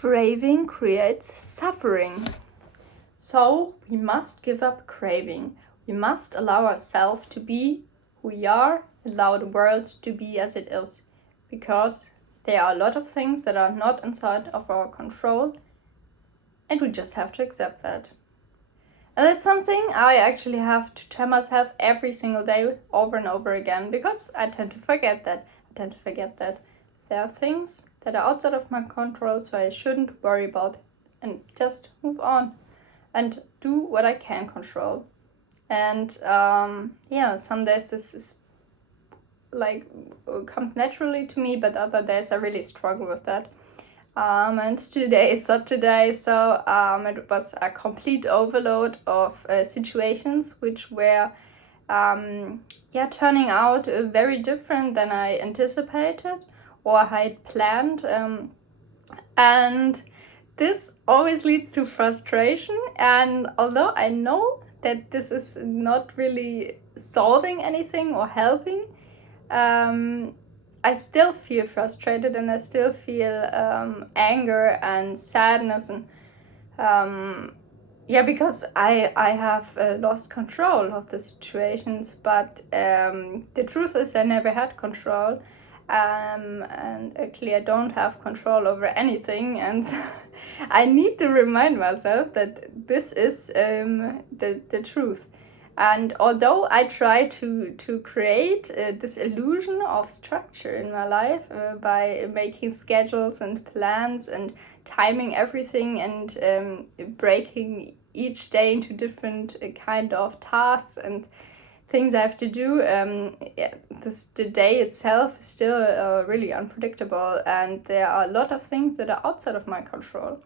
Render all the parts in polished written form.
Craving creates suffering. So we must give up craving. We must allow ourselves to be who we are, allow the world to be as it is. Because there are a lot of things that are not inside of our control, and we just have to accept that. And that's something I actually have to tell myself every single day over and over again, because I tend to forget that. There are things that are outside of my control, so I shouldn't worry about and just move on and do what I can control. And some days this is like comes naturally to me, but other days I really struggle with that. And today is such a day, so it was a complete overload of situations which were turning out very different than I anticipated or I had planned. And this always leads to frustration, and although I know that this is not really solving anything or helping, I still feel frustrated, and I still feel anger and sadness, and because I have lost control of the situations. But the truth is I never had control, and actually I don't have control over anything, and I need to remind myself that this is the truth. And although I try to create this illusion of structure in my life by making schedules and plans and timing everything and breaking each day into different kind of tasks and things I have to do, the day itself is still really unpredictable, and there are a lot of things that are outside of my control.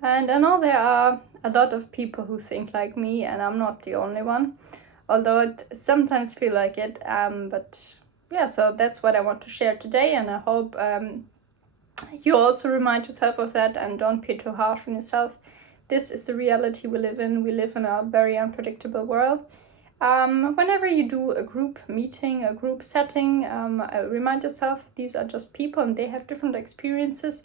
And I know there are a lot of people who think like me, and I'm not the only one, although it sometimes feel like it. So that's what I want to share today, and I hope you also remind yourself of that and don't be too harsh on yourself. This is the reality we live in. We live in a very unpredictable world. Whenever you do a group meeting, a group setting, remind yourself these are just people and they have different experiences.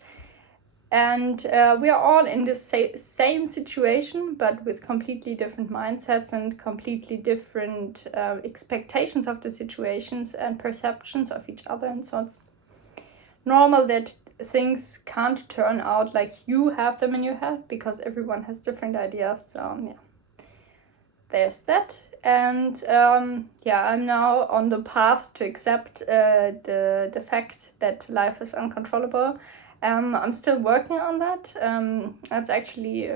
And we are all in the same situation, but with completely different mindsets and completely different expectations of the situations and perceptions of each other. And so it's normal that things can't turn out like you have them in your head, because everyone has different ideas. So there's that. And I'm now on the path to accept the fact that life is uncontrollable. I'm still working on that. It's actually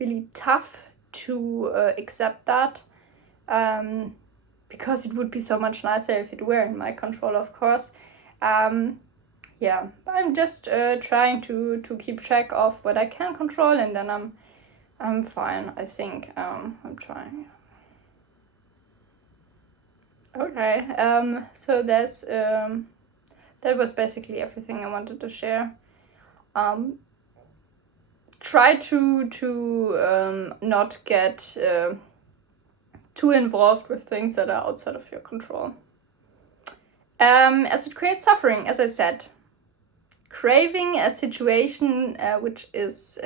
really tough to accept that, because it would be so much nicer if it were in my control, of course. But I'm just trying to keep track of what I can control, and then I'm fine, I think. I'm trying. Okay, so there's that was basically everything I wanted to share. Try to not get too involved with things that are outside of your control, as it creates suffering, as I said. Craving a situation which is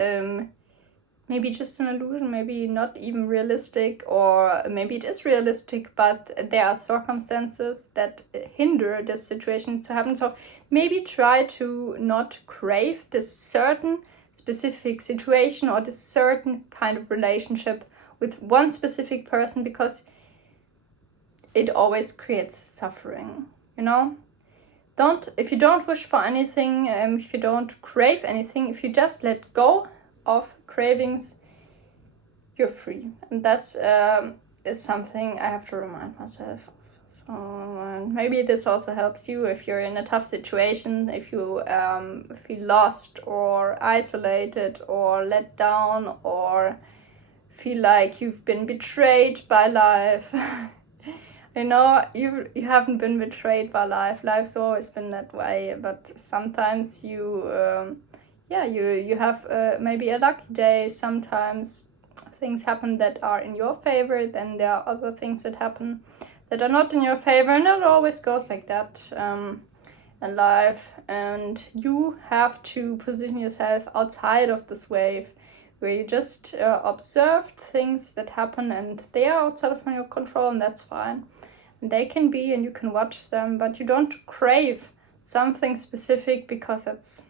maybe just an illusion, maybe not even realistic, or maybe it is realistic, but there are circumstances that hinder this situation to happen. So maybe try to not crave this certain specific situation or this certain kind of relationship with one specific person, because it always creates suffering, If you don't wish for anything, if you don't crave anything, if you just let go of cravings, you're free. And that's is something I have to remind myself of. So maybe this also helps you if you're in a tough situation, if you feel lost or isolated or let down or feel like you've been betrayed by life. You haven't been betrayed by life. Life's always been that way, but sometimes you have maybe a lucky day. Sometimes things happen that are in your favor, then there are other things that happen that are not in your favor, and it always goes like that. in life, and you have to position yourself outside of this wave where you just observe things that happen and they are outside of your control, and that's fine. And they can be, and you can watch them, but you don't crave something specific, because that's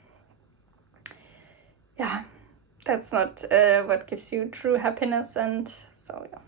not what gives you true happiness. And so yeah.